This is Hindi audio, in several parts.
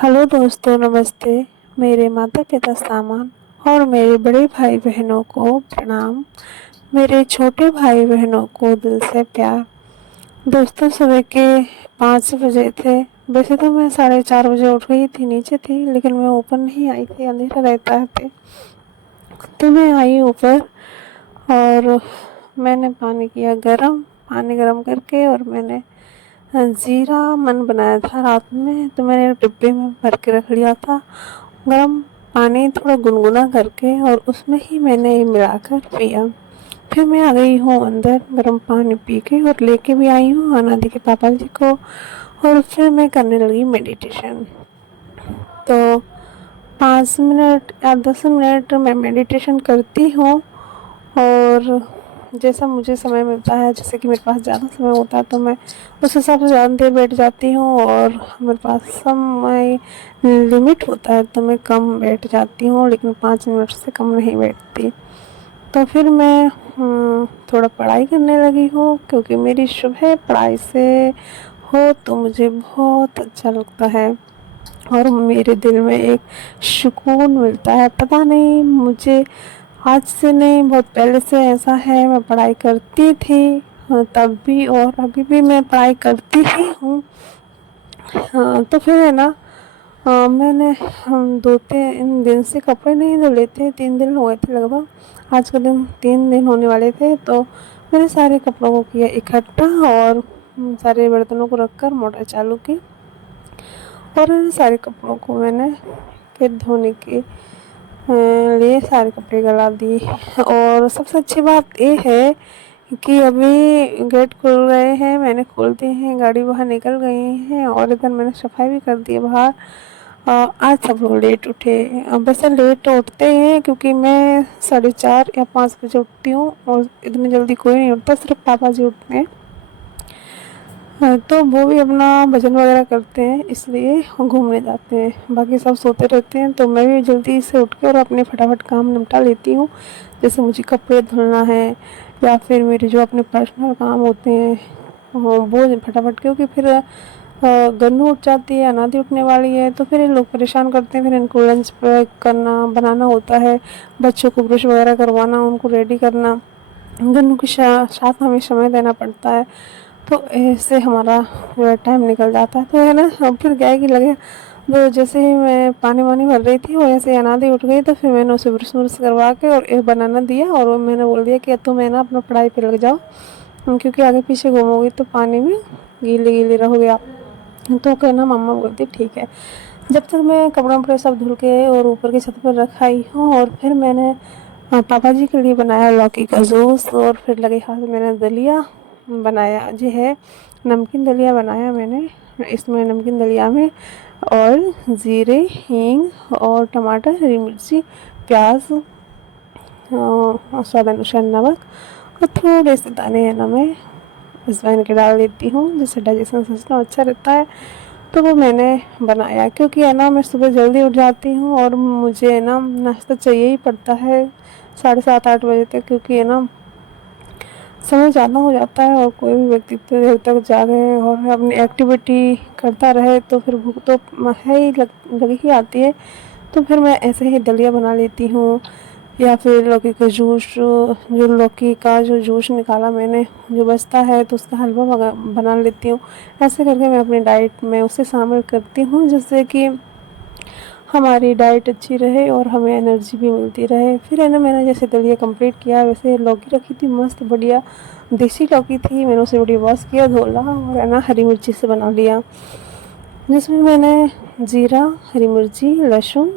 हेलो दोस्तों, नमस्ते। मेरे माता पिता सामान और मेरे बड़े भाई बहनों को प्रणाम। मेरे छोटे भाई बहनों को दिल से प्यार। दोस्तों, सुबह के 5 बजे थे। वैसे तो मैं 4:30 बजे उठ गई थी, नीचे थी, लेकिन मैं ऊपर नहीं आई थी, अंधेरा रहता है। तो मैं आई ऊपर और मैंने पानी किया गरम। पानी गरम करके और मैंने जीरा मन बनाया था रात में, तो मैंने डिब्बे में भर के रख लिया था। गरम पानी थोड़ा गुनगुना करके और उसमें ही मैंने ये मिलाकर पिया। फिर मैं आ गई हूँ अंदर गरम पानी पी के, और लेके भी आई हूँ अनादि के पापा जी को। और फिर मैं करने लगी मेडिटेशन। तो 5 मिनट या 10 मिनट मैं मेडिटेशन करती हूँ। और जैसा मुझे समय मिलता है, जैसे कि मेरे पास ज़्यादा समय होता है तो मैं उस हिसाब से ज़्यादा देर बैठ जाती हूँ, और मेरे पास समय लिमिट होता है तो मैं कम बैठ जाती हूँ, लेकिन 5 मिनट से कम नहीं बैठती। तो फिर मैं थोड़ा पढ़ाई करने लगी हूँ, क्योंकि मेरी सुबह पढ़ाई से हो तो मुझे बहुत अच्छा लगता है और मेरे दिल में एक सुकून मिलता है। पता नहीं, मुझे आज से नहीं, बहुत पहले से ऐसा है। मैं पढ़ाई करती थी तब भी, और अभी भी मैं पढ़ाई करती ही हूँ। हाँ, तो फिर है ना, मैंने हम 2-3 दिन से कपड़े नहीं धुले थे। 3 दिन हुए थे लगभग। आज का दिन 3 दिन होने वाले थे। तो मैंने सारे कपड़ों को किया इकट्ठा और सारे बर्तनों को रखकर मोटर चालू की, और इन सारे कपड़ों को मैंने फिर धोने के लिए सारे कपड़े गला दिए। और सबसे अच्छी बात ये है कि अभी गेट खुल गए हैं, मैंने खोल दिए हैं, गाड़ी बाहर निकल गई हैं, और इधर मैंने सफाई भी कर दी है बाहर। आज सब लोग लेट उठे। वैसे लेट उठते हैं क्योंकि मैं 4:30 या 5 बजे उठती हूँ, और इतनी जल्दी कोई नहीं उठता, सिर्फ पापा जी उठते हैं। तो वो भी अपना भजन वगैरह करते हैं, इसलिए घूमने जाते हैं। बाकी सब सोते रहते हैं, तो मैं भी जल्दी से उठ के और अपने फटाफट काम निपटा लेती हूँ। जैसे मुझे कपड़े धुलना है, या फिर मेरे जो अपने पर्सनल काम होते हैं वो फटाफट, क्योंकि फिर गन्नू उठ जाती है, अनादि उठने वाली है, तो फिर ये लोग परेशान करते हैं। फिर इनको लंच पैक करना, बनाना होता है, बच्चों को ब्रश वगैरह करवाना, उनको रेडी करना, गन्नू के साथ हमें समय देना पड़ता है। तो ऐसे हमारा पूरा टाइम निकल जाता है। तो है ना, फिर क्या है कि लगे, तो जैसे ही मैं पानी वानी भर रही थी, वैसे ही अनादि उठ गई। तो फिर मैंने उसे ब्रश व्रश करवा के और एक बनाना दिया, और वो मैंने बोल दिया कि तुम है ना अपना पढ़ाई पे लग जाओ, क्योंकि आगे पीछे घूमोगी तो पानी में गीले गीले रहोगे आप। तो कहना मम्मा बोलती ठीक है। जब तक मैं कपड़े वपड़े सब धुल के और ऊपर की छत पर रख आई हूँ, और फिर मैंने पापा जी के लिए बनाया लौकी का जूस, और फिर लगे हाथ मैंने दलिया बनाया जी है, नमकीन दलिया बनाया मैंने। इसमें नमकीन दलिया में ऑयल, ज़ीरे, हींग और टमाटर, हरी मिर्ची, प्याज, स्वाद अनुसार नमक, और थोड़े से दाने है ना मैं अजवाइन के डाल देती हूँ, जिससे डाइजेशन सिस्टम अच्छा रहता है। तो वो मैंने बनाया, क्योंकि है ना मैं सुबह जल्दी उठ जाती हूँ, और मुझे है ना नाश्ता चाहिए ही पड़ता है 7:30-8 बजे तक, क्योंकि है ना समय ज़्यादा हो जाता है, और कोई भी व्यक्ति इतनी देर तक जागे और अपनी एक्टिविटी करता रहे तो फिर भूख तो है ही, लग ही आती है। तो फिर मैं ऐसे ही दलिया बना लेती हूँ, या फिर लौकी का जूस, जो लौकी का जो जूस निकाला मैंने, जो बचता है तो उसका हलवा बना लेती हूँ। ऐसे करके मैं अपनी डाइट में उसे शामिल करती हूँ, जिससे कि हमारी डाइट अच्छी रहे और हमें एनर्जी भी मिलती रहे। फिर है ना, मैंने जैसे दलिया कंप्लीट किया, वैसे लौकी रखी थी मस्त बढ़िया, देसी लौकी थी, मैंने उसे बढ़िया वॉश किया, धोला, और है ना हरी मिर्ची से बना लिया, जिसमें मैंने जीरा, हरी मिर्ची, लहसुन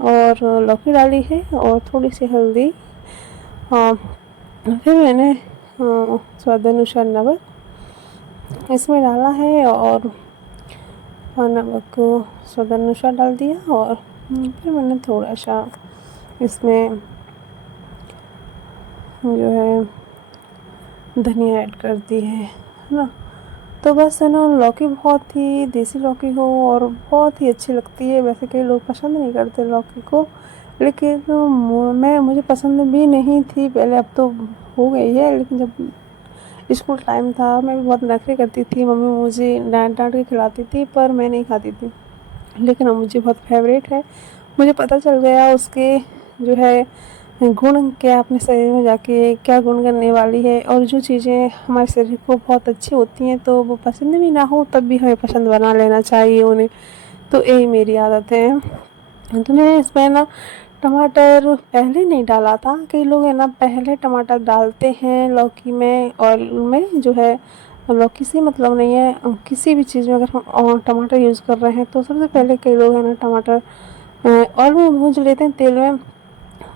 और लौकी डाली है, और थोड़ी सी हल्दी। हाँ, फिर मैंने स्वाद अनुसार नमक इसमें डाला है, और नमक स्वाद अनुसार डाल दिया, और फिर मैंने थोड़ा सा इसमें जो है धनिया ऐड कर दी है ना। तो बस है ना, लौकी बहुत ही देसी लौकी हो और बहुत ही अच्छी लगती है। वैसे कई लोग पसंद नहीं करते लौकी को, लेकिन मुझे पसंद भी नहीं थी पहले, अब तो हो गई है। लेकिन जब स्कूल टाइम था, मैं भी बहुत नखरे करती थी, मम्मी मुझे डांट डांट के खिलाती थी, पर मैं नहीं खाती थी। लेकिन अब मुझे बहुत फेवरेट है। मुझे पता चल गया उसके जो है गुण क्या अपने शरीर में जाके क्या गुण करने वाली है, और जो चीज़ें हमारे शरीर को बहुत अच्छी होती हैं तो वो पसंद भी ना हो तब भी हमें पसंद बना लेना चाहिए उन्हें। तो यही मेरी आदत है। तो मैंने इसमें ना टमाटर पहले नहीं डाला था। कई लोग है ना पहले टमाटर डालते हैं लौकी में, ऑयल में जो है। लौकी से मतलब नहीं है, किसी भी चीज़ में अगर हम टमाटर यूज़ कर रहे हैं तो सबसे पहले कई लोग है ना टमाटर ऑयल में भूंज लेते हैं, तेल में।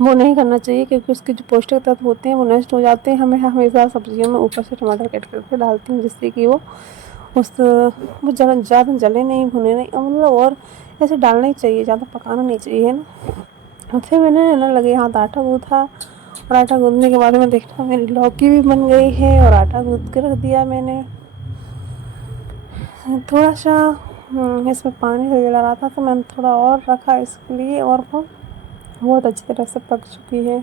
वो नहीं करना चाहिए क्योंकि उसके जो पौष्टिक तत्व होते हैं वो नष्ट हो जाते हैं। हमें हमेशा सब्जियों में ऊपर से टमाटर कट करके डालती हूँ जिससे कि वो ज़्यादा जले नहीं, भुने नहीं, मतलब और ऐसे डालना ही चाहिए, ज़्यादा पकाना नहीं चाहिए ना। और फिर मैंने है ना लगे हाथ आटा गूँथा, और आटा गूँथने के बाद में देखा मेरी लौकी भी बन गई है, और आटा गूँथ के रख दिया मैंने। थोड़ा सा इसमें पानी वगैरह रहा था तो मैंने थोड़ा और रखा इसके लिए, और वो बहुत अच्छी तरह से पक चुकी है।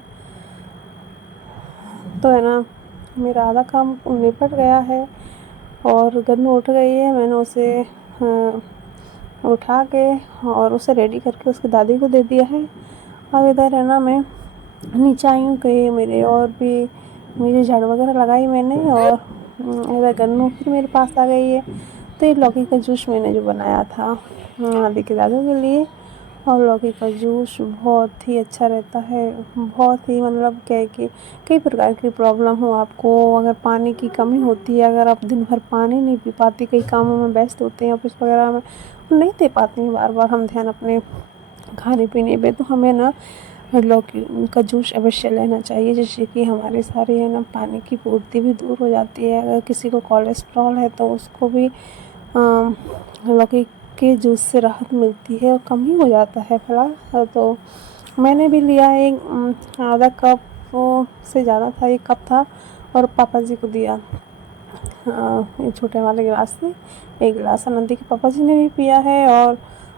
तो है ना मेरा आधा काम निपट गया है, और गन्नू उठ गई है। मैंने उसे उठा के और उसे रेडी करके उसकी दादी को दे दिया है। अब इधर है ना मैं नीचे आई हूँ कि मेरे और भी मेरी झाड़ू वगैरह लगाई मैंने, और इधर गन्नू फिर मेरे पास आ गई है। तो ये लौकी का जूस मैंने जो बनाया था दादी के दादू के लिए, और लौकी का जूस बहुत ही अच्छा रहता है। बहुत ही मतलब क्या है कि कई प्रकार की प्रॉब्लम हो आपको, अगर पानी की कमी होती है, अगर आप दिन भर पानी नहीं पी पाती, कई कामों में व्यस्त होते हैं ऑफिस वगैरह में, नहीं दे पाते हैं बार बार हम ध्यान अपने खाने पीने पे, तो हमें ना लौकी का जूस अवश्य लेना चाहिए, जिससे कि हमारे सारे है ना पानी की पूर्ति भी दूर हो जाती है। अगर किसी को कोलेस्ट्रॉल है तो उसको भी लौकी के जूस से राहत मिलती है और कम ही हो जाता है फिलहाल। तो मैंने भी लिया है आधा कप से ज़्यादा था, 1 कप था, और पापा जी को दिया ये छोटे वाले गिलास से 1 गिलास। नंदी के पापा जी ने भी पिया है। और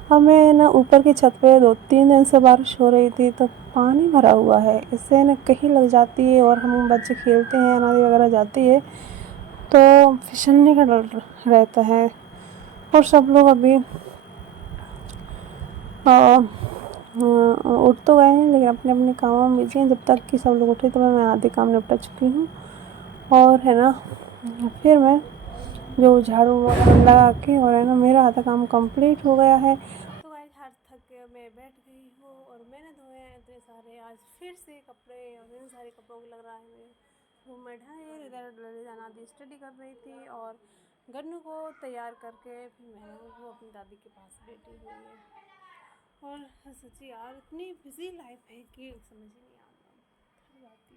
हमें ना ऊपर की छत पे 2-3 दिन से बारिश हो रही थी तो पानी भरा हुआ है, इससे ना कहीं लग जाती है, और हम बच्चे खेलते हैं, नदी वगैरह जाती है तो फिसलने का डर रहता है। और सब लोग अभी उठ तो गए हैं लेकिन अपने अपने कामों में बिजी हैं। जब तक कि सब लोग उठे तो मैं आधे काम निपटा चुकी हूँ। और है ना फिर मैं जो झाड़ू वगैरह लगा के, और है ना मेरा आधा काम कंप्लीट हो गया है। तो गाइस हाथ थक के मैं बैठ गई हूँ, और मैंने धोए हैं इतने सारे आज फिर से कपड़े, और इन सारे कपड़ों को लग रहा है मेरे रूम में ढेर। इधर जाना दी स्टडी कर रही थी, और गन्नू को तैयार करके फिर मैं वो अपनी दादी के पास बैठी हुई है। और सच्ची यार इतनी बिजी लाइफ है कि समझ ही नहीं आता, थक जाती